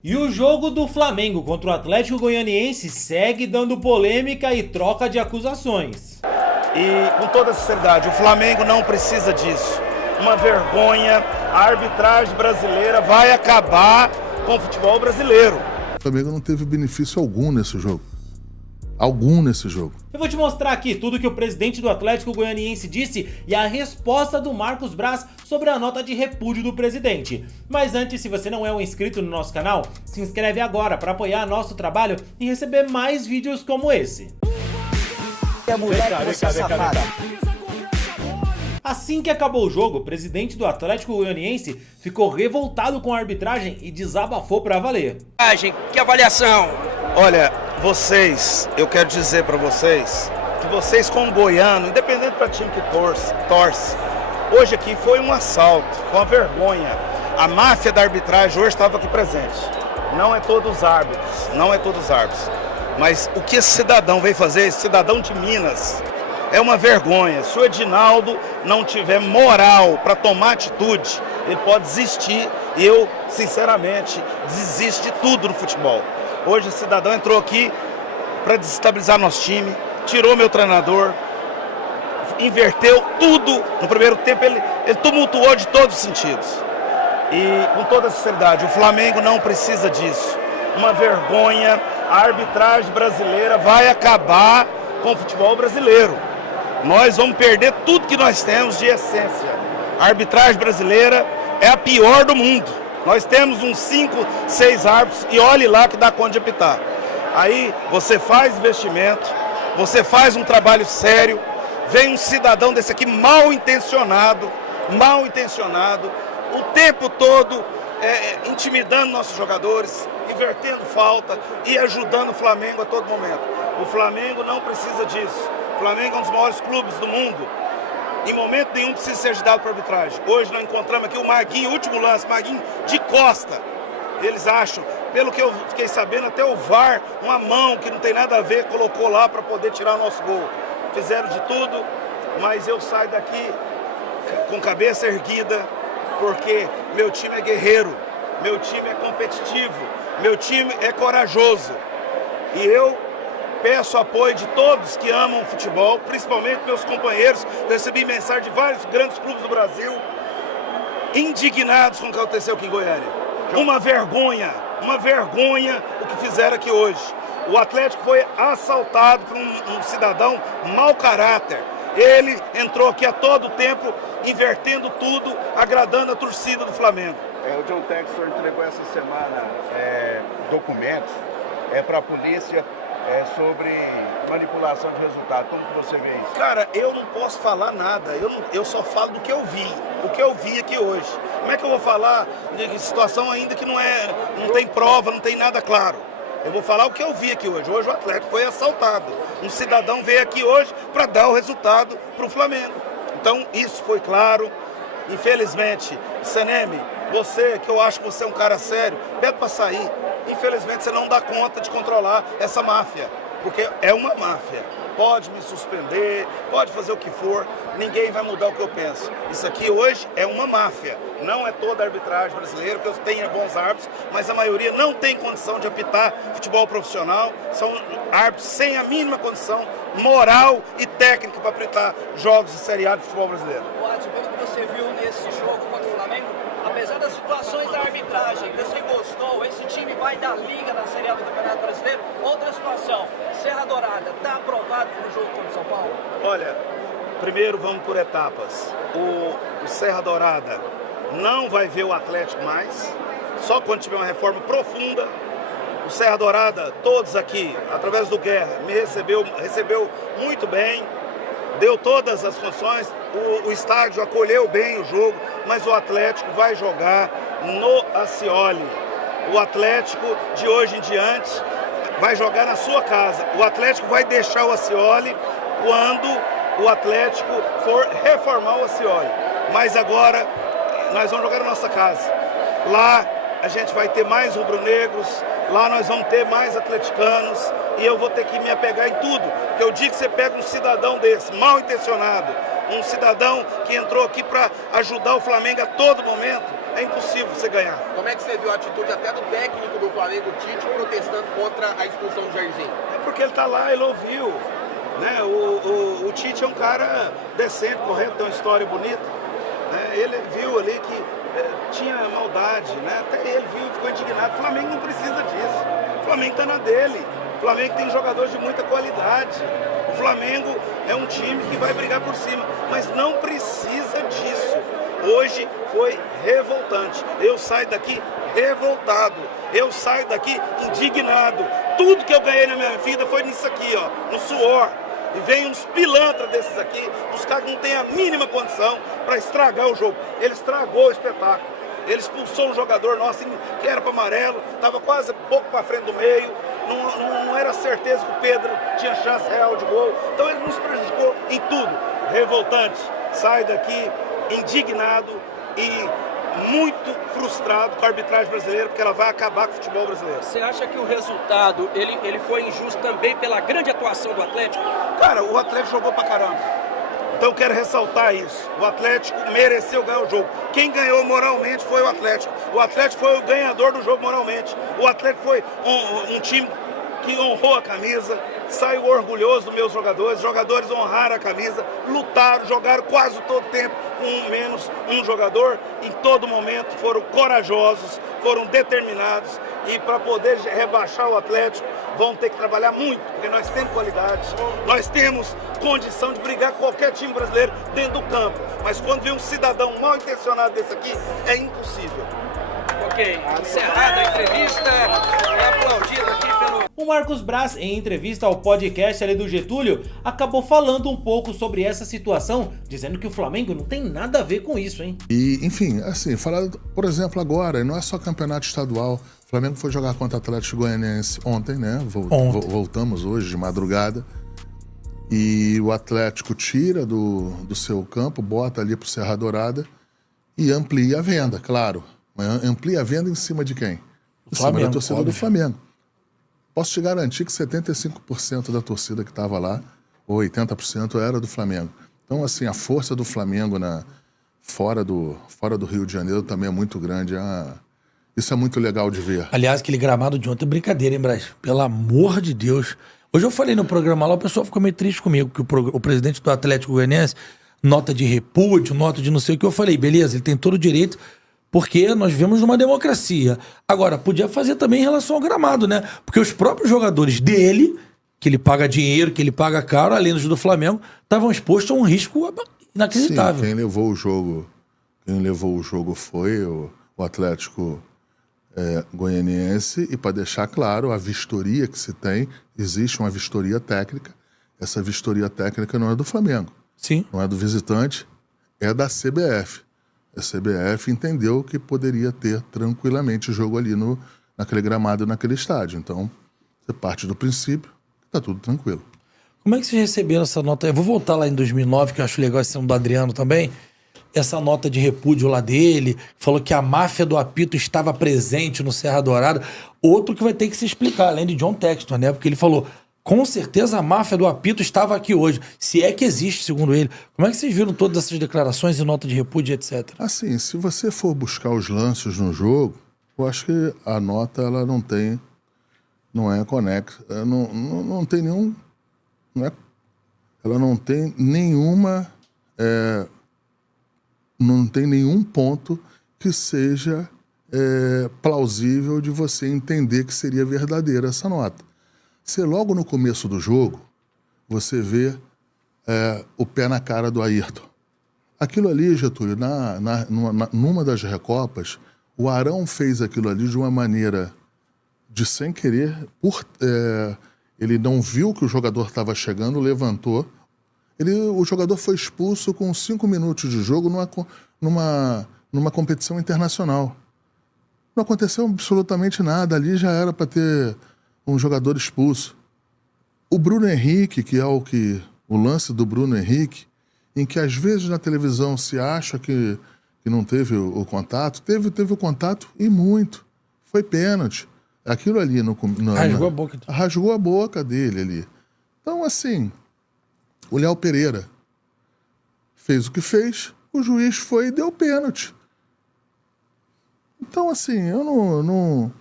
E o jogo do Flamengo contra o Atlético Goianiense segue dando polêmica e troca de acusações. E com toda sinceridade, o Flamengo não precisa disso. Uma vergonha, a arbitragem brasileira vai acabar com o futebol brasileiro. O Flamengo não teve benefício algum nesse jogo. Eu vou te mostrar aqui tudo que o presidente do Atlético Goianiense disse e a resposta do Marcos Braz sobre a nota de repúdio do presidente. Mas antes, se você não é um inscrito no nosso canal, se inscreve agora para apoiar nosso trabalho e receber mais vídeos como esse. Assim que acabou o jogo, o presidente do Atlético Goianiense ficou revoltado com a arbitragem e desabafou pra valer. Que avaliação! Olha, eu quero dizer pra vocês, que vocês como goiano, independente para time que torce, hoje aqui foi um assalto, foi uma vergonha. A máfia da arbitragem hoje estava aqui presente. Não é todos os árbitros, mas o que esse cidadão veio fazer, esse cidadão de Minas, é uma vergonha. Se o Edinaldo não tiver moral para tomar atitude, ele pode desistir. E eu, sinceramente, desisto de tudo no futebol. Hoje esse cidadão entrou aqui para desestabilizar nosso time, tirou meu treinador, inverteu tudo. No primeiro tempo ele tumultuou de todos os sentidos. E com toda sinceridade, o Flamengo não precisa disso. Uma vergonha, a arbitragem brasileira vai acabar com o futebol brasileiro. Nós vamos perder tudo que nós temos de essência. A arbitragem brasileira é a pior do mundo. Nós temos uns 5, 6 árbitros e olhe lá que dá conta de apitar. Aí você faz investimento, você faz um trabalho sério, vem um cidadão desse aqui mal intencionado, o tempo todo intimidando nossos jogadores, invertendo falta e ajudando o Flamengo a todo momento. O Flamengo não precisa disso. O Flamengo é um dos maiores clubes do mundo. Em momento nenhum precisa ser dado para arbitragem. Hoje nós encontramos aqui o Marquinhos, último lance, Marquinhos de costa. Eles acham, pelo que eu fiquei sabendo, até o VAR, uma mão que não tem nada a ver, colocou lá para poder tirar o nosso gol. Fizeram de tudo, mas eu saio daqui com cabeça erguida, porque meu time é guerreiro, meu time é competitivo, meu time é corajoso. E eu peço apoio de todos que amam o futebol, principalmente meus companheiros. Eu recebi mensagem de vários grandes clubes do Brasil, indignados com o que aconteceu aqui em Goiânia. Uma vergonha o que fizeram aqui hoje. O Atlético foi assaltado por um cidadão mau caráter. Ele entrou aqui a todo tempo, invertendo tudo, agradando a torcida do Flamengo. O John Textor entregou essa semana documentos para a polícia sobre manipulação de resultado. Como que você vê isso? Cara, eu não posso falar nada, eu só falo do que eu vi, o que eu vi aqui hoje. Como é que eu vou falar de situação ainda que não tem prova, não tem nada claro? Eu vou falar o que eu vi aqui hoje. Hoje o Atlético foi assaltado. Um cidadão veio aqui hoje para dar o resultado para o Flamengo. Então isso foi claro. Infelizmente, Sanemi, você, que eu acho que você é um cara sério, pede para sair. Infelizmente você não dá conta de controlar essa máfia, porque é uma máfia. Pode me suspender, pode fazer o que for, ninguém vai mudar o que eu penso. Isso aqui hoje é uma máfia. Não é toda a arbitragem brasileira, que eu tenho bons árbitros, mas a maioria não tem condição de apitar futebol profissional. São árbitros sem a mínima condição moral e técnica para apitar jogos de Série A de futebol brasileiro. Watson, pelo que você viu nesse jogo contra o Flamengo, apesar das situações da arbitragem, você gostou? Esse time vai dar liga na Série A do Campeonato Brasileiro? Outra situação, Serra Dourada, está aprovado para o jogo contra o São Paulo? Olha, primeiro vamos por etapas. O Serra Dourada não vai ver o Atlético mais, só quando tiver uma reforma profunda. O Serra Dourada, todos aqui, através do Guerra, me recebeu muito bem, deu todas as condições, o estádio acolheu bem o jogo, mas o Atlético vai jogar no Ascioli. O Atlético, de hoje em diante, vai jogar na sua casa. O Atlético vai deixar o Ascioli quando o Atlético for reformar o Ascioli. Mas agora, nós vamos jogar na nossa casa. Lá a gente vai ter mais rubro-negros, lá nós vamos ter mais atleticanos e eu vou ter que me apegar em tudo. Eu digo que você pega um cidadão desse, mal intencionado, um cidadão que entrou aqui para ajudar o Flamengo a todo momento, É impossível você ganhar. Como é que você viu a atitude até do técnico do Flamengo, Tite, protestando contra a expulsão do Jairzinho? É porque ele tá lá, ele ouviu. Né? O Tite é um cara decente, correto, tem uma história bonita. Né? Ele viu ali que tinha maldade, né? Até ele viu e ficou indignado. O Flamengo não precisa disso. O Flamengo tá na dele. O Flamengo tem jogadores de muita qualidade. O Flamengo é um time que vai brigar por cima, mas não precisa disso. Hoje foi revoltante. Eu saio daqui revoltado. Eu saio daqui indignado. Tudo que eu ganhei na minha vida foi nisso aqui, ó, no suor. E vem uns pilantras desses aqui, os caras que não têm a mínima condição para estragar o jogo. Ele estragou o espetáculo. Ele expulsou um jogador nosso que era para amarelo, estava quase pouco para frente do meio. Não era certeza que o Pedro tinha chance real de gol. Então ele nos prejudicou em tudo. Revoltante. Sai daqui indignado e muito frustrado com a arbitragem brasileira, porque ela vai acabar com o futebol brasileiro. Você acha que o resultado ele foi injusto também pela grande atuação do Atlético? Cara, o Atlético jogou pra caramba. Então eu quero ressaltar isso. O Atlético mereceu ganhar o jogo. Quem ganhou moralmente foi o Atlético. O Atlético foi o ganhador do jogo moralmente. O Atlético foi um time que honrou a camisa, saiu orgulhoso dos meus jogadores. Os jogadores honraram a camisa, lutaram, jogaram quase todo o tempo com menos um jogador. Em todo momento foram corajosos, foram determinados. E para poder rebaixar o Atlético, vão ter que trabalhar muito, porque nós temos qualidade, nós temos condição de brigar com qualquer time brasileiro dentro do campo. Mas quando vem um cidadão mal intencionado desse aqui, é impossível. Ok, encerrada a entrevista, é aplaudido aqui pelo... O Marcos Braz, em entrevista ao podcast ali do Getúlio, acabou falando um pouco sobre essa situação, dizendo que o Flamengo não tem nada a ver com isso, hein? E, enfim, assim, falar, por exemplo, agora, não é só campeonato estadual. O Flamengo foi jogar contra o Atlético Goianiense ontem, né? Voltamos hoje, de madrugada. E o Atlético tira do seu campo, bota ali pro Serra Dourada e amplia a venda, claro. Mas amplia a venda em cima de quem? Em cima da torcida do Flamengo. Posso te garantir que 75% da torcida que estava lá, ou 80%, era do Flamengo. Então, assim, a força do Flamengo fora do Rio de Janeiro também é muito grande. Isso é muito legal de ver. Aliás, aquele gramado de ontem é brincadeira, hein, Braz? Pelo amor de Deus. Hoje eu falei no programa lá, o pessoal ficou meio triste comigo, que o presidente do Atlético Goianiense, nota de repúdio, nota de não sei o que, eu falei, beleza, ele tem todo o direito, porque nós vivemos numa democracia. Agora, podia fazer também em relação ao gramado, né? Porque os próprios jogadores dele, que ele paga dinheiro, que ele paga caro, além dos do Flamengo, estavam expostos a um risco inacreditável. Sim, quem levou o jogo foi o Atlético Goianiense, e para deixar claro, a vistoria que se tem, existe uma vistoria técnica. Essa vistoria técnica não é do Flamengo. Sim. Não é do visitante, é da CBF. A CBF entendeu que poderia ter tranquilamente jogo ali naquele gramado, naquele estádio. Então, você parte do princípio que está tudo tranquilo. Como é que vocês receberam essa nota? Eu vou voltar lá em 2009, que eu acho legal esse ano do Adriano também. Essa nota de repúdio lá dele, falou que a máfia do apito estava presente no Serra Dourada. Outro que vai ter que se explicar, além de John Textor, né? Porque ele falou, com certeza a máfia do apito estava aqui hoje. Se é que existe, segundo ele. Como é que vocês viram todas essas declarações e nota de repúdio, etc? Assim, se você for buscar os lances no jogo, eu acho que a nota ela não é conexa. Não tem nenhum... ela não tem nenhuma... não tem nenhum ponto que seja plausível de você entender que seria verdadeira essa nota. Se logo no começo do jogo, você vê o pé na cara do Ayrton. Aquilo ali, Getúlio, numa das recopas, o Arão fez aquilo ali de uma maneira de sem querer, ele não viu que o jogador estava chegando, levantou. O jogador foi expulso com 5 minutos de jogo numa competição internacional. Não aconteceu absolutamente nada, ali já era para ter um jogador expulso. O Bruno Henrique, que é o lance do Bruno Henrique, em que às vezes na televisão se acha que não teve o contato, teve o contato e muito. Foi pênalti. Aquilo ali rasgou a boca dele ali. Então, assim, o Léo Pereira fez o que fez, o juiz foi e deu pênalti. Então, assim, eu não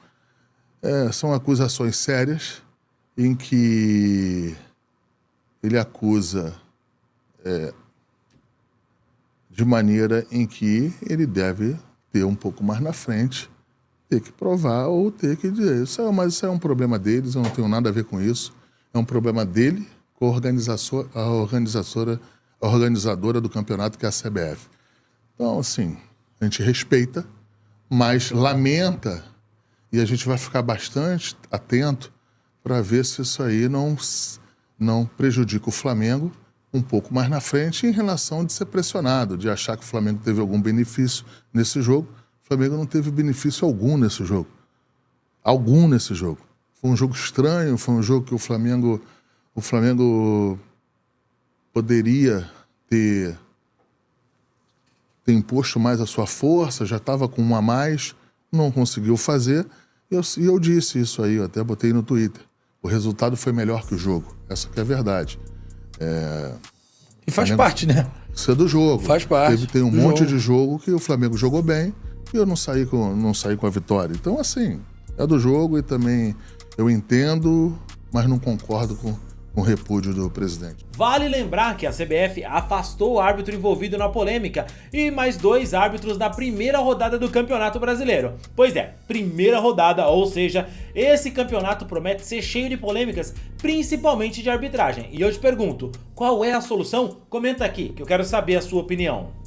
são acusações sérias em que ele acusa de maneira em que ele deve ter um pouco mais na frente, ter que provar ou ter que dizer. Mas isso é um problema deles, eu não tenho nada a ver com isso. É um problema dele com a organizadora do campeonato, que é a CBF. Então, assim, a gente respeita, mas lamenta, e a gente vai ficar bastante atento para ver se isso aí não prejudica o Flamengo um pouco mais na frente em relação de ser pressionado, de achar que o Flamengo teve algum benefício nesse jogo. O Flamengo não teve benefício algum nesse jogo. Algum nesse jogo. Foi um jogo estranho, foi um jogo que o Flamengo poderia ter imposto mais a sua força, já estava com um a mais, não conseguiu fazer. E eu disse isso aí, eu até botei no Twitter. O resultado foi melhor que o jogo. Essa que é a verdade. E faz parte, né? Isso é do jogo. Faz parte. Tem um monte de jogo que o Flamengo jogou bem e eu não saí com a vitória. Então, assim, é do jogo e também eu entendo, mas não concordo com o repúdio do presidente. Vale lembrar que a CBF afastou o árbitro envolvido na polêmica e mais 2 árbitros da primeira rodada do Campeonato Brasileiro. Pois é, primeira rodada, ou seja, esse campeonato promete ser cheio de polêmicas, principalmente de arbitragem. E eu te pergunto, qual é a solução? Comenta aqui, que eu quero saber a sua opinião.